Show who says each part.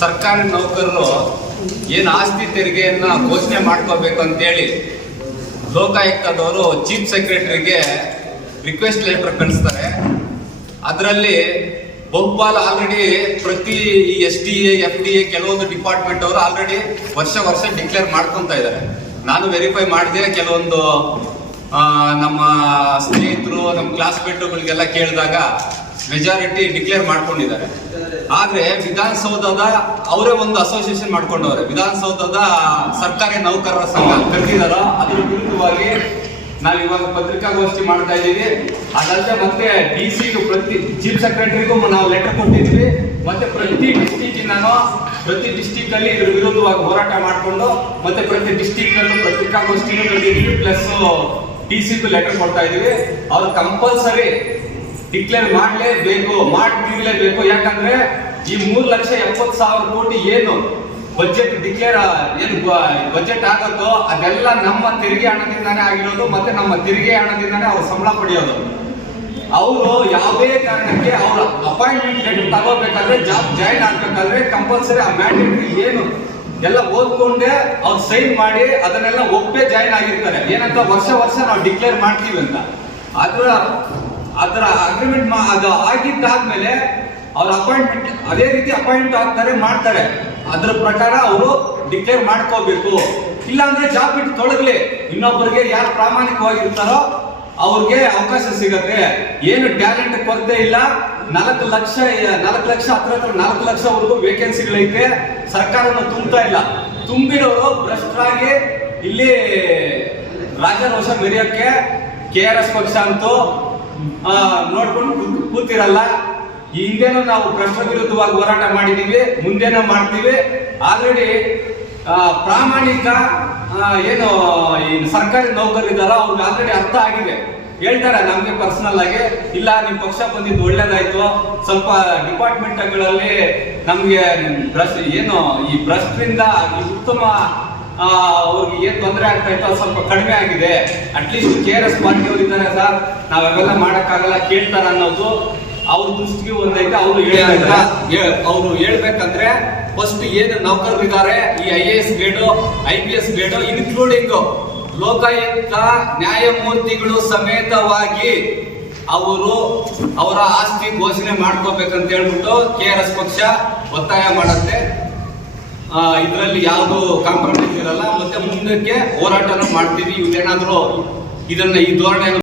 Speaker 1: ಸರ್ಕಾರಿ ನೌಕರರು ಏನು ಆಸ್ತಿ ತೆರಿಗೆಯನ್ನು ಘೋಷಣೆ ಮಾಡ್ಕೋಬೇಕು ಅಂತೇಳಿ ಲೋಕಾಯುಕ್ತದವರು ಚೀಫ್ ಸೆಕ್ರೆಟರಿಗೆ ರಿಕ್ವೆಸ್ಟ್ ಲೆಟರ್ ಕಳಿಸ್ತಾರೆ. ಅದರಲ್ಲಿ ಬಹುಪಾಲು ಆಲ್ರೆಡಿ ಪ್ರತಿ S D A, F D A ಕೆಲವೊಂದು ಡಿಪಾರ್ಟ್ಮೆಂಟ್ ಅವರು ಆಲ್ರೆಡಿ ವರ್ಷ ವರ್ಷ ಡಿಕ್ಲೇರ್ ಮಾಡ್ಕೊತಾ ಇದ್ದಾರೆ. ನಾನು ವೆರಿಫೈ ಮಾಡಿದೆ, ಕೆಲವೊಂದು ನಮ್ಮ ಸ್ನೇಹಿತರು, ನಮ್ಮ ಕ್ಲಾಸ್ಮೇಟ್ಗಳಿಗೆಲ್ಲ ಕೇಳಿದಾಗ ಮೆಜಾರಿಟಿ ಡಿಕ್ಲೇರ್ ಮಾಡ್ಕೊಂಡಿದ್ದಾರೆ. ಆದ್ರೆ ವಿಧಾನಸೌಧದ ಅವರೇ ಒಂದು ಅಸೋಸಿಯೇಷನ್ ಮಾಡ್ಕೊಂಡವ್ರೆ. ವಿಧಾನಸೌಧದ ಸರ್ಕಾರಿ ನೌಕರರ ಸಂಘ ಕರೆದಿದಾರ ಅದ್ರ ವಿರುದ್ಧವಾಗಿ ನಾವು ಇವಾಗ ಪತ್ರಿಕಾಗೋಷ್ಠಿ ಮಾಡ್ತಾ ಇದ್ದೀವಿ. ಅದಲ್ಲದೆ ಮತ್ತೆ ಡಿ ಸಿ ಪ್ರತಿ ಚೀಫ್ ಸೆಕ್ರೆಟರಿಗೂ ನಾವು ಲೆಟರ್ ಕೊಟ್ಟಿದ್ವಿ ಮತ್ತೆ ಪ್ರತಿ ಡಿಸ್ಟಿಕ್ ನಾನು ಪ್ರತಿ ಡಿಸ್ಟಿಕ್ ಅಲ್ಲಿ ಇದ್ರ ವಿರುದ್ಧವಾಗಿ ಹೋರಾಟ ಮಾಡಿಕೊಂಡು, ಮತ್ತೆ ಪ್ರತಿ ಡಿಸ್ಟಿಕ್ ಅಲ್ಲೂ ಪತ್ರಿಕಾಗೋಷ್ಠಿನೂ ಕರೆದಿದ್ದೀವಿ ಪ್ಲಸ್ ಡಿ ಸಿಗೂ ಲೆಟರ್ ಕೊಡ್ತಾ ಇದೀವಿ ಅವ್ರು ಕಂಪಲ್ಸರಿ ಡಿಕ್ಲೇರ್ ಮಾಡಲೇಬೇಕು, ಮಾಡ್ತಿರ್ಲೇಬೇಕು. ಯಾಕಂದ್ರೆ ಈ ಮೂರ್ ಲಕ್ಷ ಎಪ್ಪತ್ತು ಸಾವಿರ ಕೋಟಿ ಏನು ಬಜೆಟ್ ಡಿಕ್ಲೇರ್ ಏನು ಬಜೆಟ್ ಆಗುತ್ತೋ ಅದೆಲ್ಲ ನಮ್ಮ ತೆರಿಗೆ ಹಣದಿಂದಾನೇ ಆಗಿರೋದು ಮತ್ತೆ ನಮ್ಮ ತೆರಿಗೆ ಹಣದಿಂದಾನೇ ಅವ್ರು ಸಂಬಳ ಪಡೆಯೋದು. ಅವರು ಯಾವುದೇ ಕಾರಣಕ್ಕೆ ಅವ್ರ ಅಪಾಯಿಂಟ್ಮೆಂಟ್ ತಗೋಬೇಕಾದ್ರೆ ಜಾಬ್ ಜಾಯಿನ್ ಆಗ್ಬೇಕಾದ್ರೆ ಕಂಪಲ್ಸರಿ ಆ ಮ್ಯಾಂಡೇಟರಿ ಏನು ಎಲ್ಲ ಓದ್ಕೊಂಡೆ ಅವ್ರು ಸೈನ್ ಮಾಡಿ ಅದನ್ನೆಲ್ಲ ಒಪ್ಪೇ ಜಾಯಿನ್ ಆಗಿರ್ತಾರೆ. ಏನಂತ ವರ್ಷ ವರ್ಷ ನಾವು ಡಿಕ್ಲೇರ್ ಮಾಡ್ತೀವಿ ಅಂತ. ಅದ್ರ ಅದರ ಅಗ್ರಿಮೆಂಟ್ ಅದು ಆಗಿದ್ದಾದ್ಮೇಲೆ ಅವ್ರ ಅಪಾಯಿಂಟ್ಮೆಂಟ್ ಅದೇ ರೀತಿ ಅಪಾಯಿಂಟ್ ಆಗ್ತಾರೆ, ಮಾಡ್ತಾರೆ. ಅದ್ರ ಪ್ರಕಾರ ಅವರು ಡಿಕ್ಲೇರ್ ಮಾಡ್ಕೋಬೇಕು. ಇಲ್ಲ ಅಂದ್ರೆ ಜಾಬ್ ಬಿಟ್ಟು ತೊಳಗ್ಲಿ. ಇನ್ನೊಬ್ಬರಿಗೆ ಯಾರು ಪ್ರಾಮಾಣಿಕವಾಗಿರ್ತಾರೋ ಅವ್ರಿಗೆ ಅವಕಾಶ ಸಿಗತ್ತೆ. ಏನು ಟ್ಯಾಲೆಂಟ್ ಕೊರತೆ ಇಲ್ಲ. ನಾಲ್ಕು ಲಕ್ಷ ನಾಲ್ಕು ಲಕ್ಷ ಹತ್ರ ಹತ್ರ ನಾಲ್ಕು ಲಕ್ಷವರೆಗೂ ವೇಕೆನ್ಸಿಗಳೈತೆ ಸರ್ಕಾರನ ತುಂಬ್ತಾ ಇಲ್ಲ. ತುಂಬಿರೋರು ಭ್ರಷ್ಟರಾಗಿ ಇಲ್ಲಿ ರಾಜರೋಷ ಮೆರೆಯೋಕ್ಕೆ ಕೆ ಆರ್ ಎಸ್ ಪಕ್ಷ ಅಂತೂ ನೋಡ್ಕೊಂಡು ಕೂತ್- ಕೂತಿರಲ್ಲ. ಈ ಹಿಂದೆನೂ ನಾವು ಭ್ರಷ್ಟ ವಿರುದ್ಧವಾಗಿ ಹೋರಾಟ ಮಾಡಿದೀವಿ, ಮುಂದೆನೂ ಮಾಡ್ತೀವಿ. ಆಲ್ರೆಡಿ ಪ್ರಾಮಾಣಿಕ ಏನು, ಈ ಸರ್ಕಾರಿ ನೌಕರಿದಾರ ಅವ್ರಿಗೆ ಆಲ್ರೆಡಿ ಅರ್ಥ ಆಗಿದೆ. ಹೇಳ್ತಾರೆ, ನಮ್ಗೆ ಪರ್ಸನಲ್ ಆಗಿ, ಇಲ್ಲ, ನಿಮ್ ಪಕ್ಷ ಬಂದಿದ್ದು ಒಳ್ಳೇದಾಯ್ತು. ಸ್ವಲ್ಪ ಡಿಪಾರ್ಟ್ಮೆಂಟ್ಗಳಲ್ಲಿ ನಮ್ಗೆ ಏನು, ಈ ಭ್ರಷ್ಟ್ರಿಂದ ಉತ್ತಮ ಅವ್ರಿಗೆ ಏನ್ ತೊಂದರೆ ಆಗ್ತಾ ಇತ್ತು ಅದು ಸ್ವಲ್ಪ ಕಡಿಮೆ ಆಗಿದೆ. At least K R S party ಅವರು ಇದ್ದಾರೆ ಸರ್. ನಾವೆಲ್ಲ ಮಾಡಕ್ಕಾಗಲ್ಲ ಕೇಳ್ತಾರ ಅನ್ನೋದು ಅವ್ರ ದೃಷ್ಟಿಗೆ ಒಂದೈತೆ ಅವ್ರು ಹೇಳ್ಬೇಕ ಅವ್ರು ಹೇಳ್ಬೇಕಂದ್ರೆ ಫಸ್ಟ್ ಏನು ನೌಕರರಿದ್ದಾರೆ? ಈ I A S grade I P S grade including Lokayukta ನ್ಯಾಯಮೂರ್ತಿಗಳು ಸಮೇತವಾಗಿ ಅವರು ಅವರ ಆಸ್ತಿ ಘೋಷಣೆ ಮಾಡ್ಕೋಬೇಕಂತ ಹೇಳ್ಬಿಟ್ಟು ಕೆ ಆರ್ ಎಸ್ ಪಕ್ಷ ಒತ್ತಾಯ ಮಾಡತ್ತೆ. ಇದರಲ್ಲಿ ಯಾವುದು ಕಾಂಪ್ರಮೈಸ್ ಇರಲ್ಲ ಮತ್ತೆ ಮುಂದಕ್ಕೆ ಹೋರಾಟನೂ ಮಾಡ್ತೀವಿ ಇವೇನಾದರೂ ಇದನ್ನ ಈ ಧೋರಣೆ